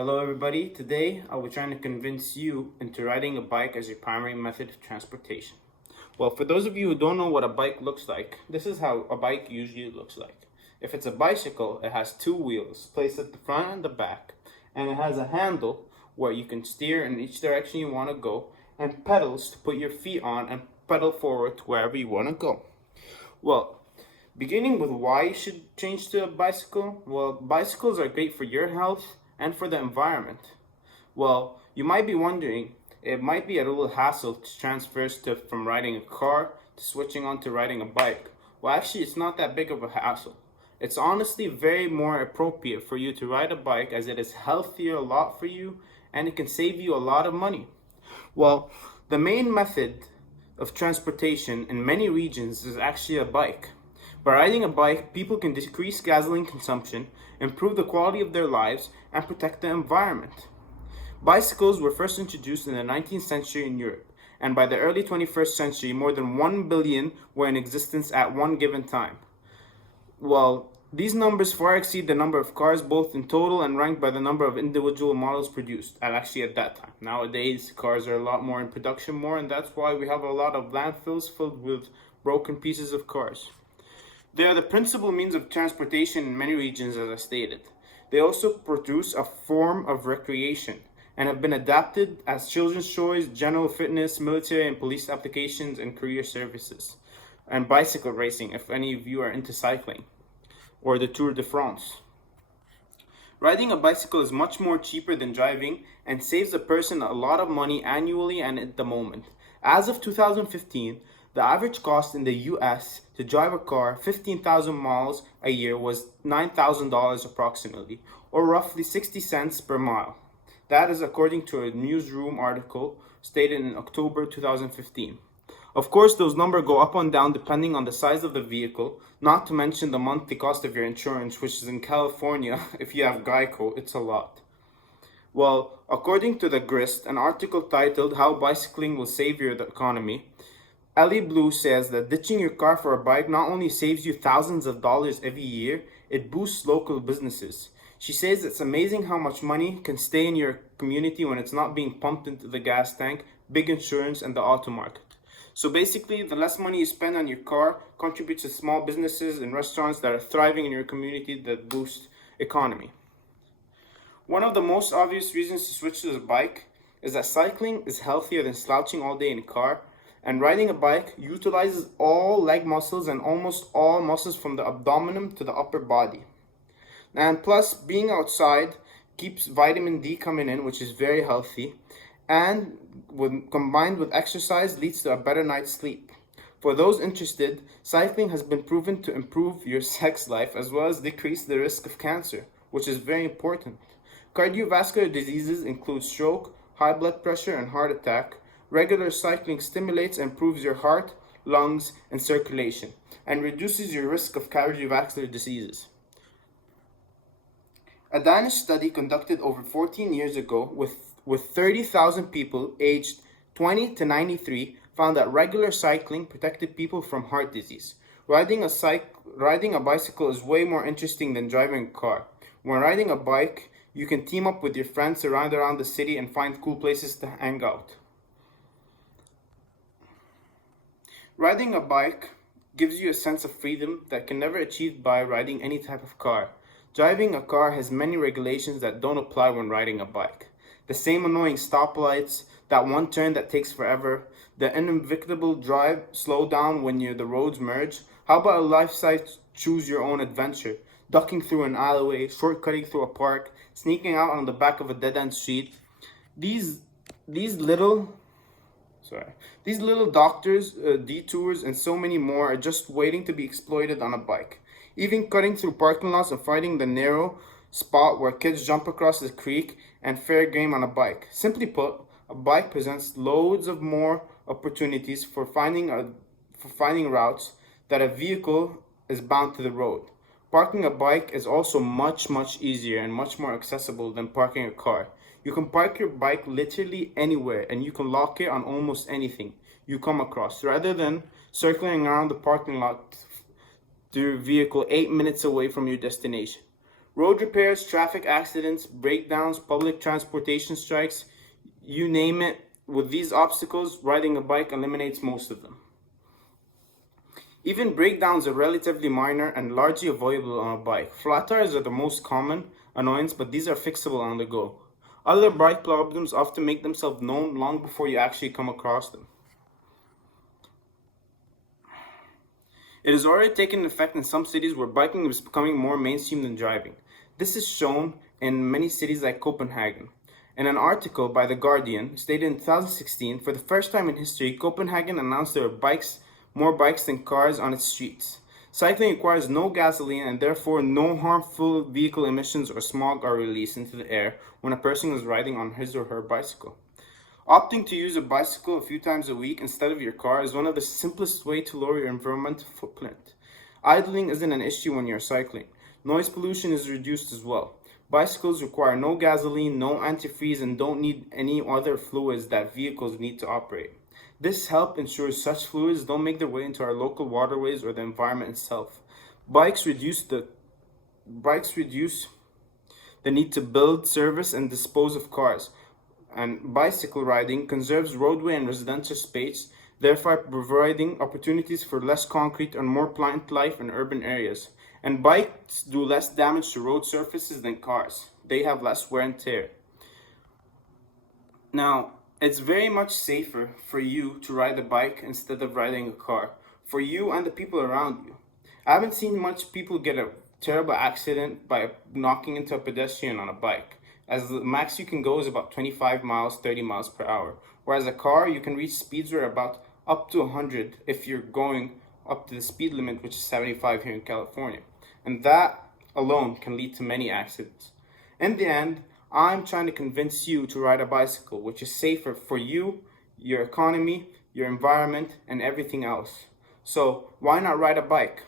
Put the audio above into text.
Hello everybody, today I'll be trying to convince you into riding a bike as your primary method of transportation. Well, for those of you who don't know what a bike looks like, this is how a bike usually looks like. If it's a bicycle, it has two wheels placed at the front and the back, and it has a handle where you can steer in each direction you want to go, and pedals to put your feet on and pedal forward to wherever you want to go. Well, beginning with why you should change to a bicycle. Well, bicycles are great for your health and for the environment. Well, you might be wondering, it might be a little hassle to transfer stuff from riding a car to switching on to riding a bike. Well, actually, it's not that big of a hassle. It's honestly very more appropriate for you to ride a bike as it is healthier a lot for you and it can save you a lot of money. Well, the main method of transportation in many regions is actually a bike. By riding a bike, people can decrease gasoline consumption, improve the quality of their lives, and protect the environment. Bicycles were first introduced in the 19th century in Europe, and by the early 21st century, more than 1 billion were in existence at one given time. Well, these numbers far exceed the number of cars, both in total and ranked by the number of individual models produced, and actually at that time. Nowadays, cars are a lot more in production and that's why we have a lot of landfills filled with broken pieces of cars. They are the principal means of transportation in many regions, as I stated. They also produce a form of recreation and have been adapted as children's toys, general fitness, military and police applications, and career services. And bicycle racing, if any of you are into cycling, or the Tour de France. Riding a bicycle is much more cheaper than driving and saves a person a lot of money annually and at the moment. As of 2015, the average cost in the US to drive a car 15,000 miles a year was $9,000 approximately, or roughly 60 cents per mile. That is according to a newsroom article stated in October 2015. Of course, those numbers go up and down depending on the size of the vehicle, not to mention the monthly cost of your insurance, which is in California, if you have Geico, it's a lot. Well, according to the Grist, an article titled How Bicycling Will Save Your Economy, Ellie Blue says that ditching your car for a bike not only saves you thousands of dollars every year, it boosts local businesses. She says it's amazing how much money can stay in your community when it's not being pumped into the gas tank, big insurance, and the auto market. So basically, the less money you spend on your car contributes to small businesses and restaurants that are thriving in your community that boost economy. One of the most obvious reasons to switch to the bike is that cycling is healthier than slouching all day in a car. And riding a bike utilizes all leg muscles and almost all muscles from the abdomen to the upper body. And plus, being outside keeps vitamin D coming in, which is very healthy. And combined with exercise leads to a better night's sleep. For those interested, cycling has been proven to improve your sex life as well as decrease the risk of cancer, which is very important. Cardiovascular diseases include stroke, high blood pressure, and heart attack. Regular cycling stimulates and improves your heart, lungs, and circulation, and reduces your risk of cardiovascular diseases. A Danish study conducted over 14 years ago with 30,000 people aged 20 to 93 found that regular cycling protected people from heart disease. Riding a bicycle is way more interesting than driving a car. When riding a bike, you can team up with your friends around the city and find cool places to hang out. Riding a bike gives you a sense of freedom that can never be achieved by riding any type of car. Driving a car has many regulations that don't apply when riding a bike. The same annoying stoplights, that one turn that takes forever, the inevitable drive, slow down when the roads merge. How about a lifestyle choose your own adventure? Ducking through an alleyway, shortcutting through a park, sneaking out on the back of a dead-end street. These little detours, and so many more are just waiting to be exploited on a bike. Even cutting through parking lots and finding the narrow spot where kids jump across the creek and fair game on a bike. Simply put, a bike presents loads of more opportunities for finding routes that a vehicle is bound to the road. Parking a bike is also much easier and much more accessible than parking a car. You can park your bike literally anywhere and you can lock it on almost anything you come across rather than circling around the parking lot to your vehicle 8 minutes away from your destination. Road repairs, traffic accidents, breakdowns, public transportation strikes, you name it. With these obstacles, riding a bike eliminates most of them. Even breakdowns are relatively minor and largely avoidable on a bike. Flat tires are the most common annoyance, but these are fixable on the go. Other bike problems often make themselves known long before you actually come across them. It has already taken effect in some cities where biking is becoming more mainstream than driving. This is shown in many cities like Copenhagen. In an article by The Guardian, stated in 2016, for the first time in history, Copenhagen announced there were more bikes than cars on its streets. Cycling requires no gasoline and therefore no harmful vehicle emissions or smog are released into the air when a person is riding on his or her bicycle. Opting to use a bicycle a few times a week instead of your car is one of the simplest ways to lower your environmental footprint. Idling isn't an issue when you're cycling. Noise pollution is reduced as well. Bicycles require no gasoline, no antifreeze, and don't need any other fluids that vehicles need to operate. This help ensures such fluids don't make their way into our local waterways or the environment itself. Bikes reduce the need to build, service, and dispose of cars. And bicycle riding conserves roadway and residential space, therefore providing opportunities for less concrete and more plant life in urban areas. And bikes do less damage to road surfaces than cars. They have less wear and tear. Now, it's very much safer for you to ride a bike instead of riding a car, for you and the people around you. I haven't seen much people get a terrible accident by knocking into a pedestrian on a bike, as the max you can go is about 25 miles, 30 miles per hour. Whereas a car, you can reach speeds where about up to 100 if you're going up to the speed limit, which is 75 here in California. And that alone can lead to many accidents. In the end, I'm trying to convince you to ride a bicycle, which is safer for you, your economy, your environment, and everything else. So why not ride a bike?